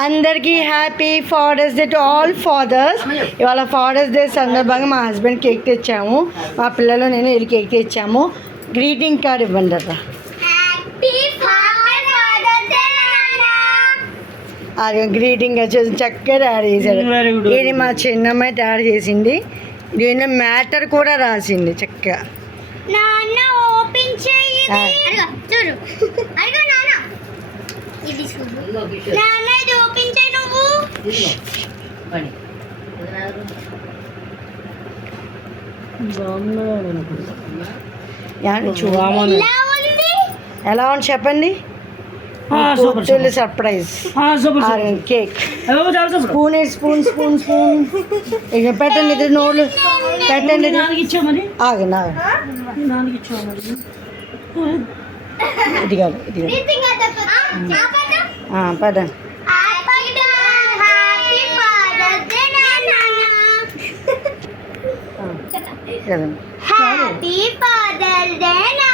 అందరికీ happy father's day to all fathers. ఇవాళ father's day సందర్భంగా మా హస్బెండ్ కేక్ తెచ్చాము, మా పిల్లలు నేను వెళ్ళి కేక్ తెచ్చాము. గ్రీటింగ్ కార్డ్ ఇవ్వండి అట్లా. అది గ్రీటింగ్ వచ్చేసి చక్కగా తయారు చేశాడు. ఇది మా చిన్నమ్మాయి తయారు చేసింది. దీనిలో మ్యాటర్ కూడా రాసింది చక్కగా. ఎలా ఉంది చెప్పండి. Surprise cake. Spoon spoon spoon spoon ఇక పెట్టండి. ఇది నోళ్ళు పెట్టండి. ఆగండి ఇది కాదు ఇది పదండి. Happy Father's Day.